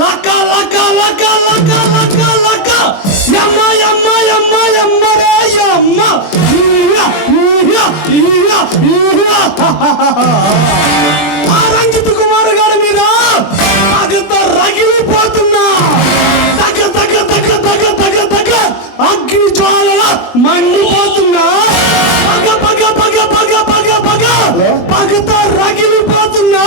లక్క లక్క లక్క లక్క లక్క లక్క యమ్మ యమ్మ యమ్మ యమ్మ రే యమ్మ ఆ రంజిత్ కుమార్ గారి మీద పగతో రగిలిపోతున్నా తగ తగ తగ తగ తగ తగ అగ్ని జ్వాలల మండిపోతున్నా పగ పగ పగ పగ పగ పగ పగతో రగిలిపోతున్నా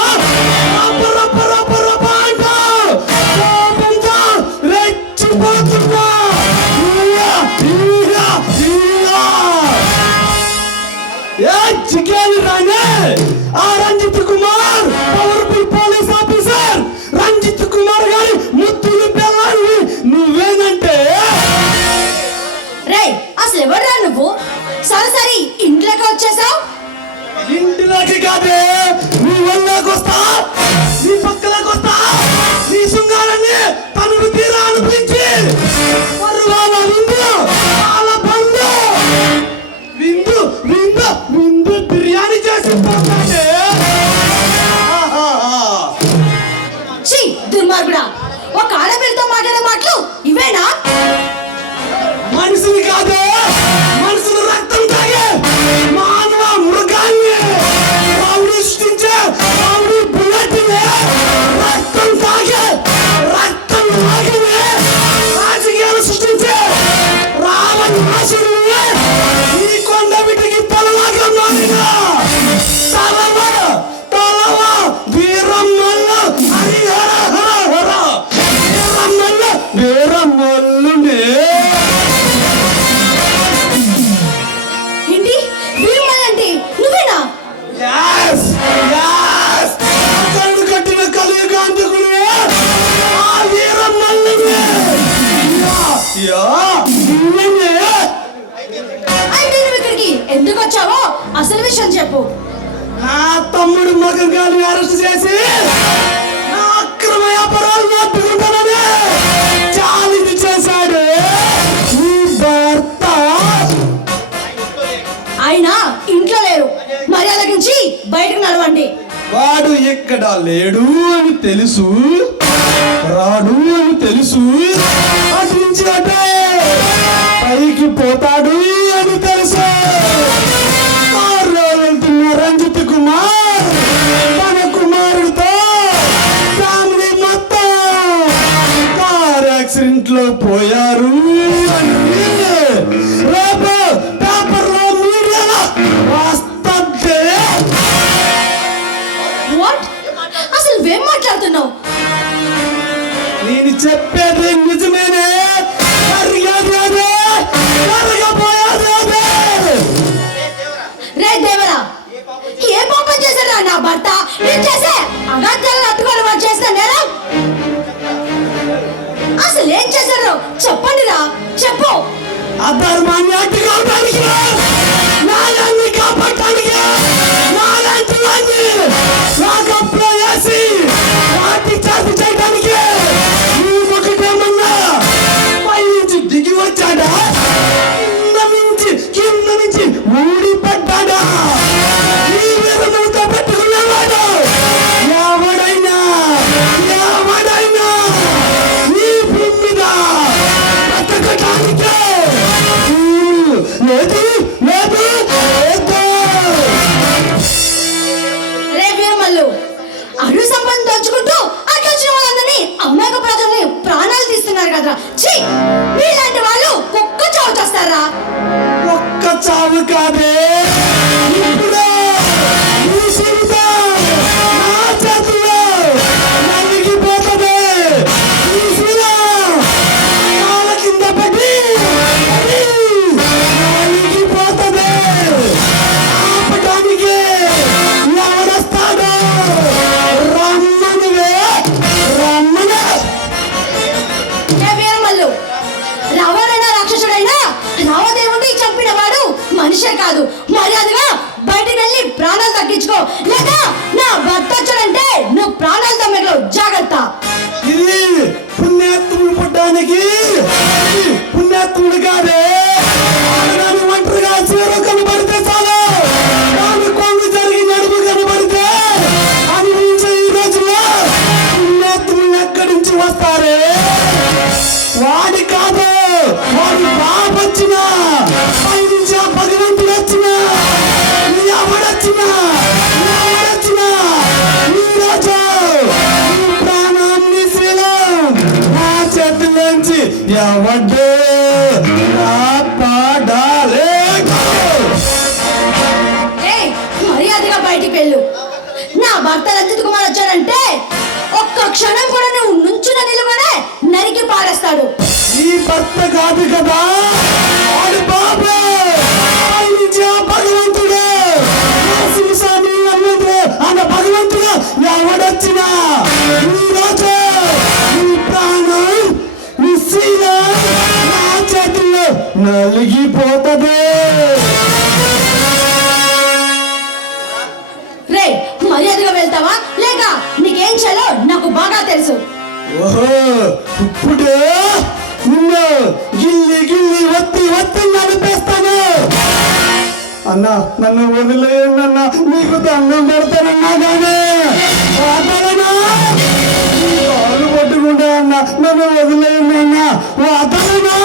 కోపంతో రెచ్చిపోతున్నా చికేలు రానే ఆ Ranjith Kumar powerful police officer Ranjith Kumar గారి ముద్దులు పిల్లాన్ని నువ్వేనంటే రేయ్ అసలు ఎవరురా నువ్వు సరసరి ఇంట్లోకి వచ్చేసావు ఇంటిలోకి కాదే నీ వల్లకి వస్తా నీ పక్కలోకి వస్తా నీ శృంగారాన్ని తనను తీరా అనిపించి పరువాల విందు పాల పండు విందు విందు విందు బిర్యానీ చేసి పోతానే ఛీ దుర్మార్గుడా ఒక ఆడపిల్లతో మాట్లాడే మాటలు ఇవేనా మనిషిని కాదే మనుషులు రక్తం తాగే మానవ మృగాన్ని రావుడు సృష్టించే రావుడు బుల్లెట్ని రక్తం తాగే రక్తం తాగినే రాజకీయాలు సృష్టించే రావణాసురుని ఈ కొండ బిడ్డకి తలలాగా మారిన తలవ తలవ వీరమ్మల్ల హరిహర హర హర వీరమ్మల్ల వీరమ్మల్లునే ఏంటి వీరమ్మలంటే నువ్వేనా Yes! Yes! అతడు కట్టిన కలియుగాంతకుడే ఆ వీరమ్మల్లునే అయితే నువ్వు ఇక్కడికి ఎందుకు వచ్చావో అసలు విషయం చెప్పు నా తమ్ముడు మగన్ గారిని అరెస్ట్ చేసి నా అక్రమ వ్యాపారాలు అడ్డుకుంటానని ఛాలెంజ్ చేశాడు ఈ భర్త ఆయన ఇంట్లో లేరు మర్యాద నుంచి బయటకు నడవండి వాడు ఎక్కడ లేడు అని తెలుసు రాడు అని తెలుసు అటు నుంచి అటే పైకి పోతాడు అని తెలుసు కారులో వెళ్తున్న రంజిత్ కుమార్ తన కుమారుడితో ఫ్యామిలీ మొత్తం కార్ యాక్సిడెంట్ లో పోయారు అని రేపు పేపర్లో మీడియాలో వస్తుంటే వాట్ అసలు ఏం మాట్లాడుతున్నావు నేను చెప్పేది నిజమేనే జరిగేది అదే జరగబోయేది అదే రే దేవరా ఏ పాపం చేశారా నా భర్త నేను చేసే అగాధ్యాలను అట్టుకొని వాడు చేసిన నేరం అసలు ఏం చేశారో చెప్పండి రా చెప్పు అధర్మాన్ని అడ్డుకోవడానికి న్యాయాన్ని కాపాడటానికి నాలాంటి వాడిని లాకప్లో వేసి వాటి చేతి చేయడానికి ఒకటేమన్నా పై నుంచి దిగి వచ్చాడా కింద నుంచి ఊడిపడ్డాడా ఈ విధముతో పెట్టుకునేవాడు ఎవడైనా ఎవడైనా ఈ భూమి మీద బతకటానికే లేదు లేదు లేదు రే వీరమల్లు అరు సంబంధం దోచుకుంటూ అట్లా వచ్చిన వాళ్ళందరినీ అమాయక ప్రజల్ని ప్రాణాలు తీస్తున్నారు కదరా ఛీ మీలాంటి వాళ్ళు కుక్క చావు చేస్తారా ఒక్క చావు కాదే ఇప్పుడు ఈ జీవితం నా చేతిలో నలిగిపోతుంది ఈ శిలం కాళ్ళ కింద పడి నలిగిపోతుంది ఆపటానికి ఎవడొస్తాడు రమ్మనువే రమ్మను రే వీరమల్లు రావణైనా రాక్షసుడైనా రావదేవుడిని చంపిన వాడు మనిషే కాదు మర్యాదగా బయటికి వెళ్ళి ప్రాణాలు తగ్గించుకో లేదా నా భర్త వచ్చాడంటే నువ్వు ప్రాణాలు తమ్మలో జాగ్రత్త ఇది పుణ్యాత్ముడు పుట్టడానికి పుణ్యాత్ముడు కాదే ఆడదాని ఒంటరిగా చీర కనబడితే చాలు దాని కొంగు జరిగి నడుము కనబడితే అనుభవించే ఈ రోజుల్లో పుణ్యాత్ముడు ఎక్కడి నుంచి కాపాడు కాపాడాలి. ఏయ్, మర్యాదగా బయటికి వెళ్ళు. నా భర్త రంజిత్ కుమార్ వచ్చాడంటే ఒక్క క్షణం కూడా నువ్వు నుంచున్న నిలువనే నరికి పారేస్తాడు. ఈ భర్త కాదు కదా, వాడు బాబు, భగవంతుడు స్వామి అన్న భగవంతుడు ఎవడొచ్చినా ఈరోజు నీ ప్రాణం నీ శీలం నా చేతుల్లో నలిగిపోతుంది. రే, మర్యాదగా వెళ్తావా లేక నీకేం చేయాలో నాకు బాగా తెలుసు. ఓహో, ఇప్పుడు నిన్ను గిల్లి గిల్లి వత్తి నడిపేస్తాను. అన్నా, నన్ను వదిలేయండి అన్నా, నీకు దండం పెడతానన్నా. కానీ వదలనా, కాలు పట్టుకుంటా అన్నా, నన్ను వదిలేయండి అన్నా, వదలనా.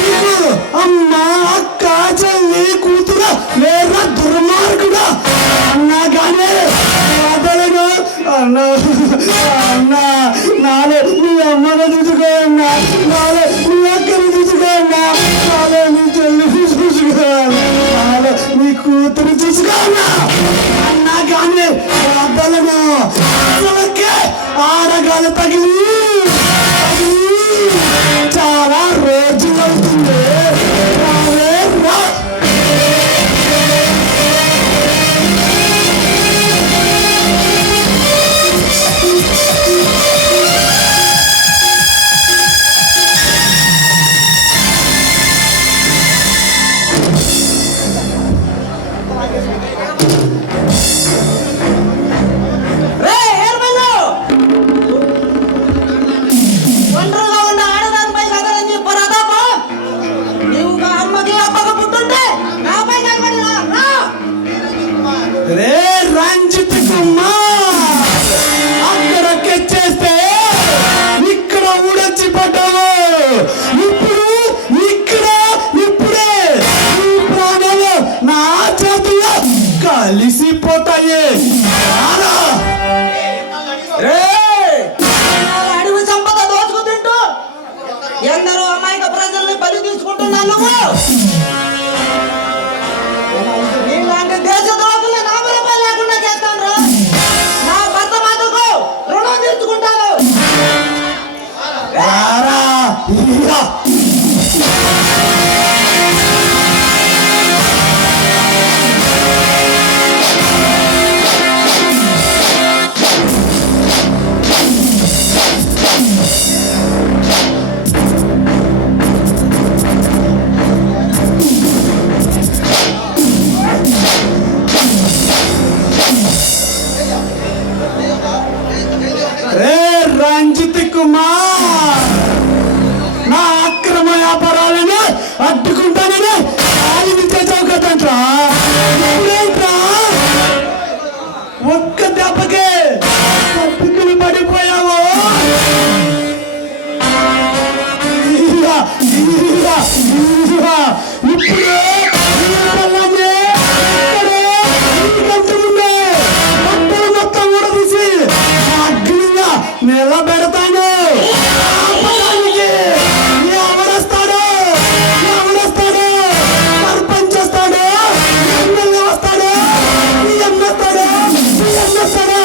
నీకు అమ్మ, అక్క, చెల్లి, కూతురు లేదా దుర్మార్గుడా అన్నా, కానీ వదలను అన్నా. అన్నా, నాలో నీ అమ్మను చూసుకో అన్నా, నాలో నీ అక్కని చూసుకో అన్నా, నాలో నీ చెల్లిని చూసుకో అన్నా, నాలో నీ కూతురు చూసుకో అన్నా. అన్నా కానీ వదలను. అసలుకే ఆడగాలు తగిలి చాలా రోజులు అవుతుంది. రావే రా. ఒంటరిగా ఉన్న ఆడదానిపై కదలని పరాదాపం. నీవు మా అమ్మకి అబ్బగా పుట్టుంటే నాపై కనబడి రా. రే రంజిత్ కుమార్, అక్కడెక్కేస్తే ఇక్కడ ఊడొచ్చి పడ్డావు. ఇప్పుడు ఇప్పుడే ఈ ప్రాణాలు నా చేతుల్లో కలిసిపోతాయి. రారా. అడవి సంపద దోచుకు తింటూ ఎందరో అమాయక ప్రజల్ని బలి తీసుకుంటున్నా నువ్వు. నీలాంటి దేశ ద్రోహుల్ని నామరూపాలు లేకుండా చేస్తాను రా. నా భర్త మాటకు రుణం తీర్చుకుంటాను. రారా. ఇలా. రే రంజిత్ కుమార్, నా అక్రమ వ్యాపారాలను అడ్డుకుంటానని ఆయన చేసావు కదంట్రా. ఇప్పుడేంట్రా ఒక్క దెబ్బకే తప్పుకుని పడిపోయావు. ఇప్పుడు మొత్తం ఊడదీసి నిలబెడతాను. ఎవడొస్తాడు సర్పంచ్ వస్తాడు, ఎమ్మెల్యే వస్తాడు, వస్తాడు.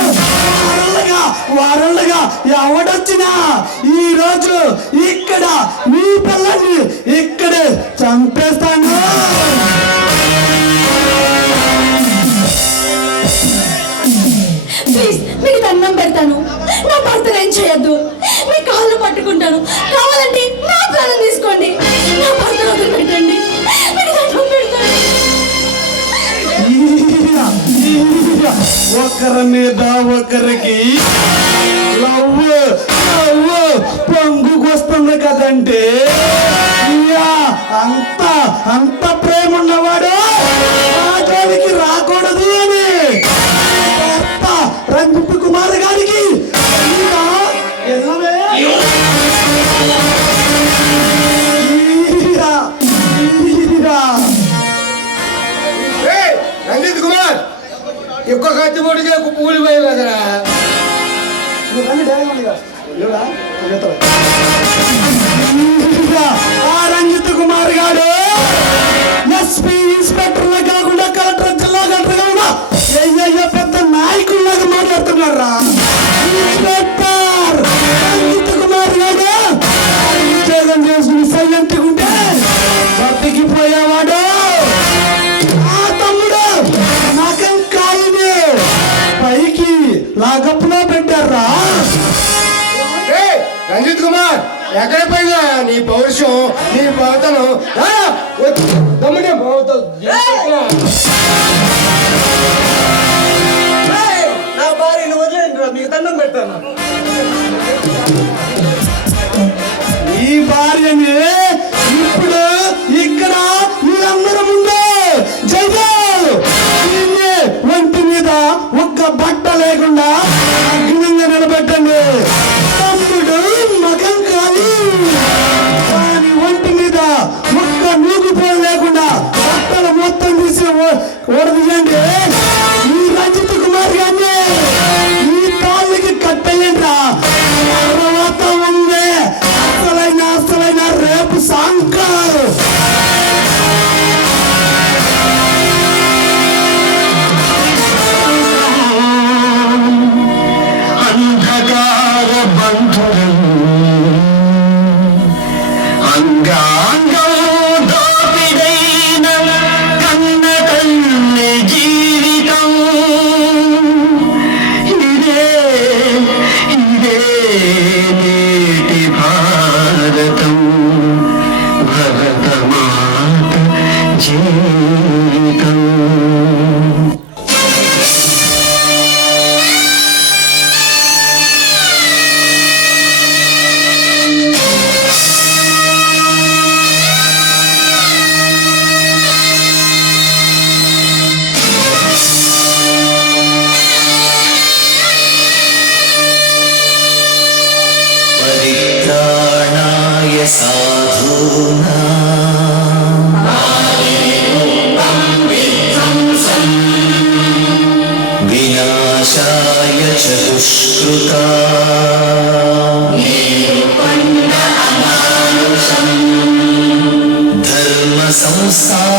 వారళ్ళగా ఎవడొచ్చినా ఈ రోజు ఇక్కడ నీ పిల్లల్ని ఇక్కడే చంపేస్తాను. ప్లీజ్, మీకు దండం పెడతాను. నా భర్తను ఏం చేయొద్దు. మీ కాళ్ళు పట్టుకుంటాను. కావాలంటే నా ప్రాణం తీసుకోండి. నా భర్తను వదిలిపెట్టండి. మీకు దండం పెడతాను. ఒకరి మీద ఒకరికి లవ్ పొంగుకొస్తుంది కదంటే అంత ప్రేమ ఉన్నవాడు ఆటోడికి రాకూడదు అని రంజిత్ కుమార్ గారికి రంజిత్ కుమార్ ఎక్కువ కత్తిపోటుగా కూలిపోయేలాగరా. ఎస్పీ ఇన్స్పెక్టర్లా కాకుండా కలెక్టర్ జిల్లా కలెక్టర్ కాకుండా అయ్యయ్యో పెద్ద నాయకుల్లాగా మాట్లాడుతున్నారా ఇన్స్పెక్టర్ రంజిత్ కుమార్ గారు ఉద్యోగం చేసుకుని సైలెంట్ ఉంటే బతికిపోయేవాడు ఆ తమ్ముడు మగం కాలిని పైకి లాగప్పులో పెట్టారా ఏయ్, రంజిత్ కుమార్ ఎక్కడ పోయిందా నీ పౌరుషం నీ బాధను దమ్ముడే నా భార్యను వదిలేండి మీకు దండం పెడతాను. ఈ భార్యని ఇప్పుడు ఇక్కడ వీళ్ళందరూ ముందు జైలు ఒంటి మీద ఒక్క బట్ట లేకుండా అగ్నంగా నిలబెట్టండి తమ్ముడు మగం కాలి దాని ఒంటి మీద ఒక్క నూగుపోలు లేకుండా బట్టలు మొత్తం తీసి ఓడదీయండి ఈ రంజిత్ కుమార్ గారిని ఈ తాళ్ళకి కట్టేయండి తర్వాత ఉంది అసలైన రేపు సాయంకాలం అంధకార బంధురం అంగాంగం దోపిడైన కన్న తల్లి జీవితం ఇదే నేటి భారతం భరతమాత జీవితం. परित्राणाय साधूनां विनाशाय च दुष्कृतां धर्म संस्थापनार्थाय